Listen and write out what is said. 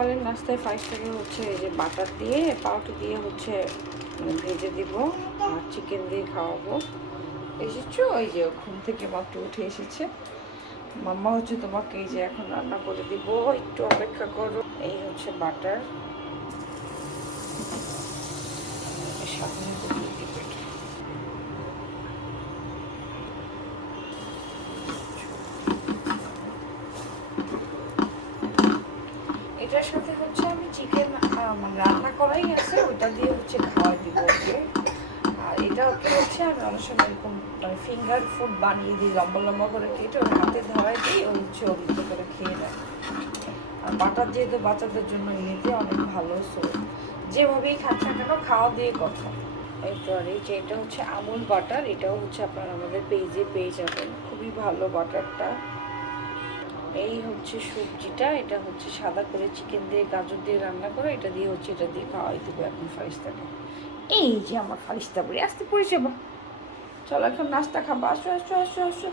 সকালের নাস্তায় ফার্স্টটাকে হচ্ছে এই যে বাটার দিয়ে পাউরুটি দিয়ে হচ্ছে মানে ভেজে দিব আর চিকেন দিয়ে খাওয়াবো। এসেছো? ওই যে ঘুম থেকে মাত্র উঠে এসেছে। মাম্মা হচ্ছে তোমাকে এই যে এখন রান্না করে দিব, একটু অপেক্ষা করো। এই হচ্ছে বাটার, সাথে সাথে দিয়ে দিব এটা। এটার সাথে হচ্ছে আমি চিকেন মানে রান্না করাই আছে, ওটা দিয়ে হচ্ছে খাওয়াই দিব ওকে। আর এটা হচ্ছে আমি অনেক সময় এরকম মানে ফিঙ্গার ফুড বানিয়ে দিই, লম্বা লম্বা করে কেটে ওর হাতে ধরাই দিই, ও হচ্ছে ওর ভিতরে করে খেয়ে নেয়। আর বাটার যেহেতু বাচ্চাদের জন্য এমনিতে অনেক ভালো, সো যেভাবেই খাচ্ছে না কেন খাওয়া দিয়ে কথা। এই তো, আর এই যে এটা হচ্ছে আমুল বাটার, এটাও হচ্ছে আপনারা আমাদের পেজে পেয়ে যাবেন, খুবই ভালো বাটারটা। এই হচ্ছে সবজিটা, এটা হচ্ছে সাদা করে চিকেন দিয়ে গাজর দিয়ে রান্না করে, এটা দিয়ে হচ্ছে এটা দিয়ে খাওয়াই দেবো এখন ফারিস্তাকে। এই যে আমার ফারিস্তা পড়ে আসতে পড়ে যাবো। চলো এখন নাস্তা খাবো, আসো আসো আসো আসো।